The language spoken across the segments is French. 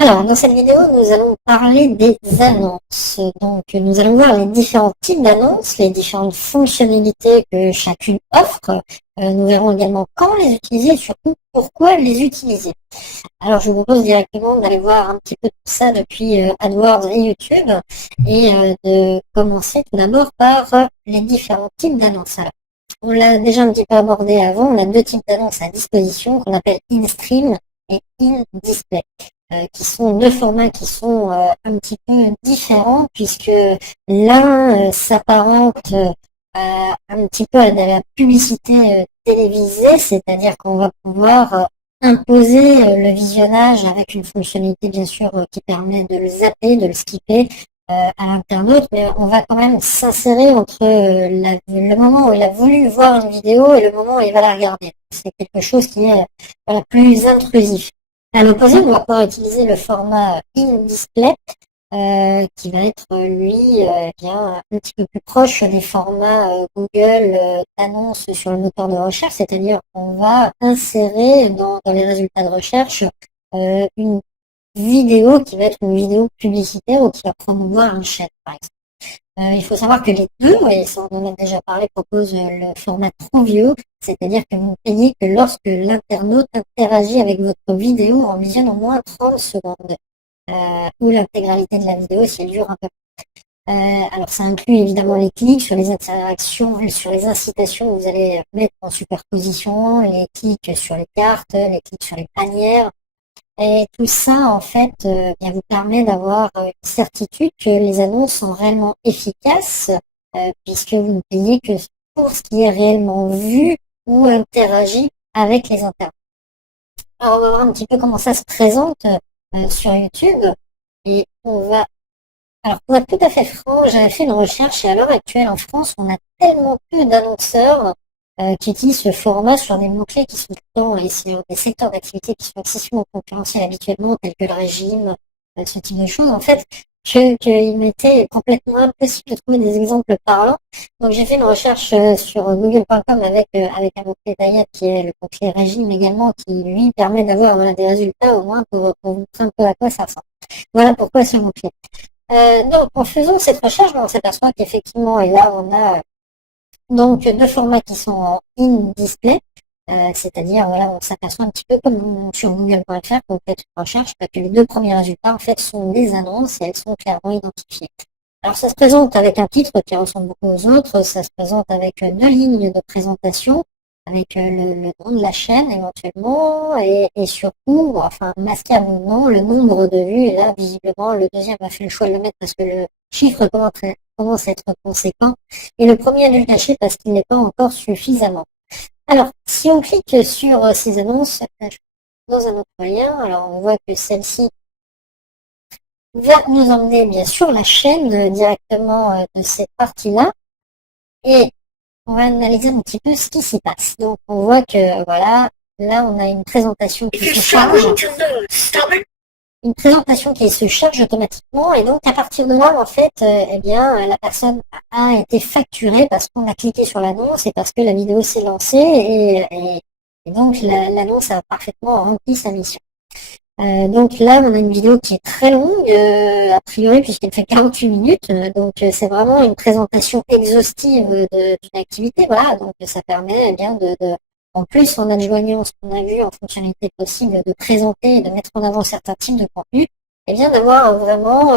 Alors, dans cette vidéo, nous allons parler des annonces. Donc, nous allons voir les différents types d'annonces, les différentes fonctionnalités que chacune offre. Nous verrons également comment les utiliser et surtout pourquoi les utiliser. Alors, je vous propose directement d'aller voir un petit peu tout ça depuis AdWords et YouTube et de commencer tout d'abord par les différents types d'annonces. Alors, on l'a déjà un petit peu abordé avant, on a deux types d'annonces à disposition qu'on appelle in-stream et in-display. Qui sont deux formats qui sont un petit peu différents puisque l'un s'apparente un petit peu à de la publicité télévisée, c'est-à-dire qu'on va pouvoir imposer le visionnage avec une fonctionnalité bien sûr qui permet de le zapper, de le skipper à l'internaute, mais on va quand même s'insérer entre le moment où il a voulu voir une vidéo et le moment où il va la regarder. C'est quelque chose qui est plus intrusif. À l'opposé, on va pouvoir utiliser le format in-display qui va être lui bien un petit peu plus proche des formats Google d'annonces sur le moteur de recherche, c'est-à-dire qu'on va insérer dans les résultats de recherche une vidéo qui va être une vidéo publicitaire ou qui va promouvoir un chaîne, par exemple. Il faut savoir que les deux, et ça on en a déjà parlé, proposent le format TrueView, c'est-à-dire que vous ne payez que lorsque l'internaute interagit avec votre vidéo en visionne au moins 30 secondes, ou l'intégralité de la vidéo si elle dure un peu. Alors ça inclut évidemment les clics sur les interactions, sur les incitations que vous allez mettre en superposition, les clics sur les cartes, les clics sur les bannières, et tout ça, en fait, bien, vous permet d'avoir une certitude que les annonces sont réellement efficaces, puisque vous ne payez que pour ce qui est réellement vu ou interagi avec les internautes. Alors, on va voir un petit peu comment ça se présente sur YouTube. Et on va... Alors, pour être tout à fait franc, j'avais fait une recherche et à l'heure actuelle, en France, on a tellement peu d'annonceurs qui utilisent ce format sur des mots-clés qui sont dans des secteurs d'activité qui sont excessivement concurrentiels habituellement, tels que le régime, ce type de choses, en fait, qu'il m'était complètement impossible de trouver des exemples parlants. Donc j'ai fait une recherche sur google.com avec un mot-clé d'ailleurs qui est le mot-clé régime également, qui lui permet d'avoir des résultats au moins pour vous montrer un peu à quoi ça ressemble. Voilà pourquoi ce mot-clé. Donc en faisant cette recherche, on s'aperçoit qu'effectivement, et là on a donc deux formats qui sont en in-display, c'est-à-dire voilà, on s'aperçoit un petit peu comme sur google.fr quand vous faites une recherche, que les deux premiers résultats en fait sont des annonces et elles sont clairement identifiées. Alors ça se présente avec un titre qui ressemble beaucoup aux autres, ça se présente avec deux lignes de présentation, avec le nom de la chaîne éventuellement, et surtout, enfin masqué à mon nom, le nombre de vues, et là visiblement le deuxième a fait le choix de le mettre parce que le chiffre commence à être conséquent, et le premier a dû le cacher parce qu'il n'est pas encore suffisamment. Alors, si on clique sur ces annonces dans un autre lien, alors on voit que celle-ci va nous emmener bien sûr la chaîne directement de cette partie-là, et on va analyser un petit peu ce qui s'y passe. Donc on voit que voilà, là on a une présentation qui se charge, une présentation qui se charge automatiquement, et donc à partir de là en fait, eh bien la personne a été facturée parce qu'on a cliqué sur l'annonce et parce que la vidéo s'est lancée, et donc l'annonce a parfaitement rempli sa mission. Donc là, on a une vidéo qui est très longue, a priori, puisqu'elle fait 48 minutes. Donc c'est vraiment une présentation exhaustive d'une activité. Voilà, donc ça permet bien en plus, en adjoignant ce qu'on a vu en fonctionnalité possible, de présenter et de mettre en avant certains types de contenus, et bien d'avoir vraiment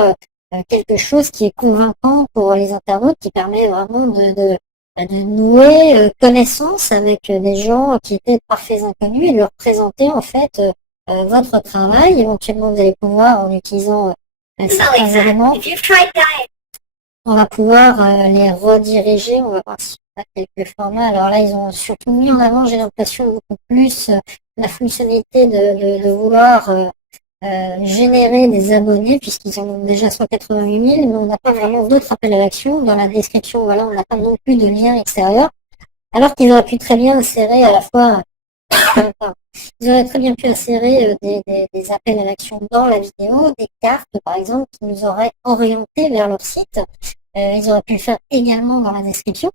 quelque chose qui est convaincant pour les internautes, qui permet vraiment de nouer connaissance avec des gens qui étaient de parfaits inconnus et de leur présenter en fait votre travail. Éventuellement, vous allez pouvoir, en utilisant certains éléments, on va pouvoir les rediriger. On va voir si on a quelques formats. Alors là, ils ont surtout mis en avant, j'ai l'impression, beaucoup plus la fonctionnalité de vouloir générer des abonnés, puisqu'ils en ont déjà 188 000, mais on n'a pas vraiment d'autres appels à l'action. Dans la description, voilà, on n'a pas non plus de lien extérieur. Alors qu'ils auraient pu très bien insérer à la fois ils auraient très bien pu insérer des appels à l'action dans la vidéo, des cartes par exemple qui nous auraient orientés vers leur site. Ils auraient pu le faire également dans la description.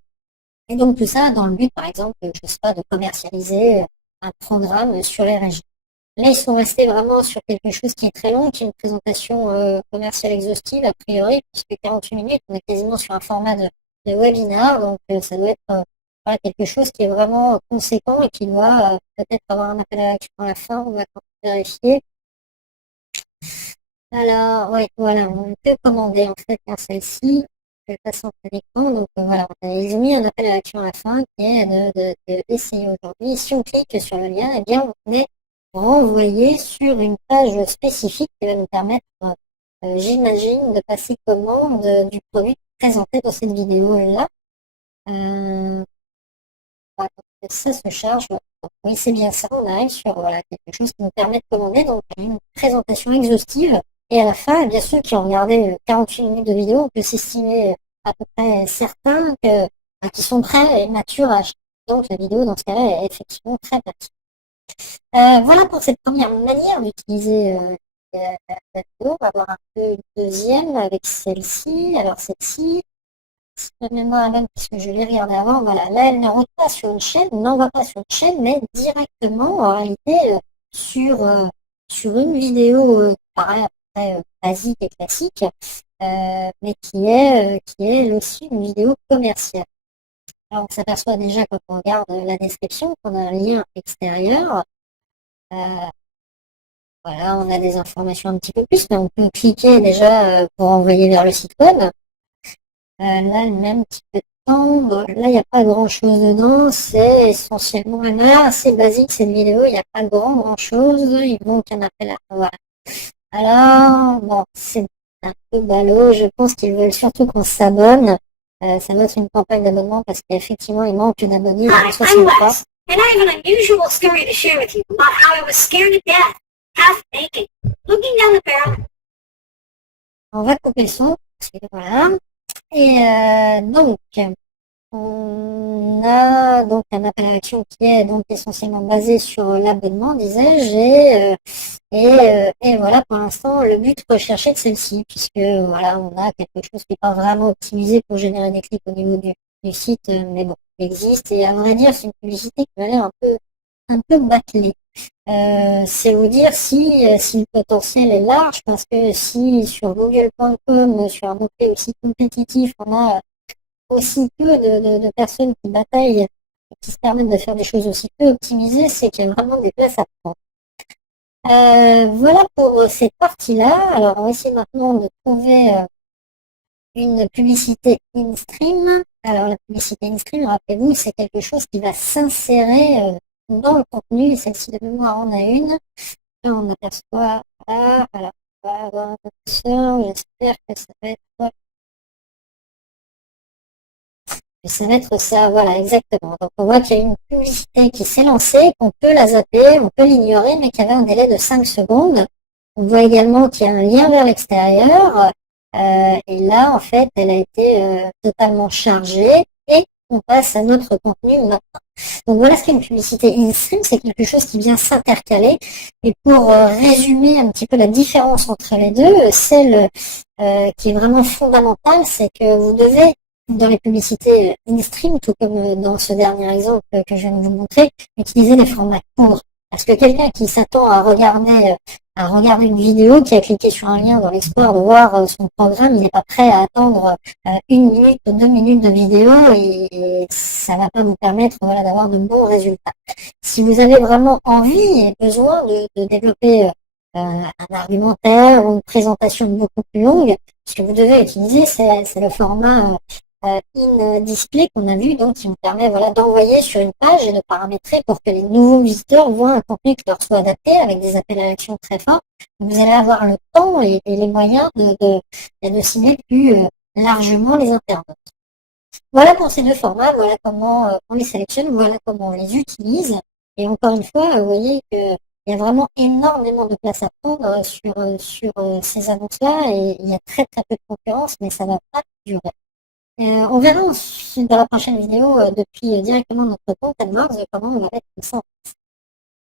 Et donc tout ça dans le but par exemple, je sais pas, de commercialiser un programme sur les régions. Là, ils sont restés vraiment sur quelque chose qui est très long, qui est une présentation commerciale exhaustive, a priori, puisque 48 minutes, on est quasiment sur un format de webinaire, donc ça doit être voilà, quelque chose qui est vraiment conséquent et qui doit peut-être avoir un appel à l'action à la fin, on va vérifier. Alors, oui, voilà, on peut commander en fait celle-ci. Je passe en écran. Donc voilà, ils ont mis un appel à l'action à la fin qui est d'essayer aujourd'hui. Si on clique sur le lien, eh bien, on est renvoyé sur une page spécifique qui va nous permettre, j'imagine, de passer commande du produit présenté dans cette vidéo-là. Voilà, ça se charge. Oui, c'est bien ça. On arrive sur voilà, quelque chose qui nous permet de commander. Donc, une présentation exhaustive. Et à la fin, bien sûr, qui ont regardé 48 minutes de vidéo, on peut s'estimer à peu près certains qu'ils sont prêts et matures à acheter. Donc, la vidéo, dans ce cas-là, est effectivement très pertinente. Voilà pour cette première manière d'utiliser la vidéo. On va voir un peu une deuxième avec celle-ci. Alors, celle-ci, si la mémoire est bonne, puisque je l'ai regardé avant, voilà, là, elle ne rentre pas sur une chaîne, n'envoie pas sur une chaîne, mais directement, en réalité, sur une vidéo qui paraît à peu près basique et classique, mais qui est elle aussi une vidéo commerciale. Alors, on s'aperçoit déjà quand on regarde la description qu'on a un lien extérieur. Voilà, on a des informations un petit peu plus, mais on peut cliquer déjà pour envoyer vers le site web. Là, elle met un petit peu de temps. Bon, là, il n'y a pas grand-chose dedans. C'est essentiellement là, assez basique cette vidéo. Il n'y a pas grand-chose. Ils vont qu'un appel à... Voilà. Alors, bon, c'est un peu ballot. Je pense qu'ils veulent surtout qu'on s'abonne. Ça va être une campagne d'abonnement parce qu'effectivement, il manque d'abonnés. Hi, I'm Wes, and I have an unusual story to share with you about how I was scared to death, half naked, looking down the barrel. On va couper le son. Parce que voilà. Et donc, on a donc un appel à l'action qui est donc essentiellement basé sur l'abonnement, disais-je, et voilà pour l'instant le but recherché de celle-ci, puisque voilà, on a quelque chose qui n'est pas vraiment optimisé pour générer des clics au niveau du site, mais bon, il existe, et à vrai dire, c'est une publicité qui m'a l'air un peu bâclée. C'est vous dire si le potentiel est large, parce que si sur google.com, sur un mot-clé aussi compétitif, on a aussi peu de personnes qui bataillent et qui se permettent de faire des choses aussi peu optimisées, c'est qu'il y a vraiment des places à prendre. Voilà pour cette partie-là. Alors, on va essayer maintenant de trouver une publicité in-stream. Alors, la publicité in-stream, rappelez-vous, c'est quelque chose qui va s'insérer dans le contenu. Et celle-ci de mémoire en a une. Là, on aperçoit, voilà, alors, on va avoir un peu de son. J'espère que ça va être ça, voilà, exactement. Donc, on voit qu'il y a une publicité qui s'est lancée, qu'on peut la zapper, on peut l'ignorer, mais qui avait un délai de 5 secondes. On voit également qu'il y a un lien vers l'extérieur. Et là, en fait, elle a été totalement chargée et on passe à notre contenu maintenant. Donc voilà ce qu'est une publicité in-stream, c'est quelque chose qui vient s'intercaler. Et pour résumer un petit peu la différence entre les deux, celle qui est vraiment fondamentale, c'est que vous devez, dans les publicités in-stream, tout comme dans ce dernier exemple que je viens de vous montrer, utiliser des formats courts. Parce que quelqu'un qui s'attend à regarder une vidéo, qui a cliqué sur un lien dans l'espoir de voir son programme, il n'est pas prêt à attendre 1 minute ou 2 minutes de vidéo et ça va pas vous permettre voilà, d'avoir de bons résultats. Si vous avez vraiment envie et besoin de développer un argumentaire ou une présentation beaucoup plus longue, ce que vous devez utiliser, c'est le format in-display qu'on a vu, donc qui nous permet voilà, d'envoyer sur une page et de paramétrer pour que les nouveaux visiteurs voient un contenu qui leur soit adapté avec des appels à l'action très forts. Vous allez avoir le temps et les moyens de cibler plus largement les internautes. Voilà pour ces deux formats, voilà comment on les sélectionne, voilà comment on les utilise. Et encore une fois, vous voyez qu'il y a vraiment énormément de place à prendre sur ces annonces-là et il y a très très peu de concurrence, mais ça ne va pas durer. On verra ensuite dans la prochaine vidéo depuis directement notre compte AdWords comment on va mettre ça en place.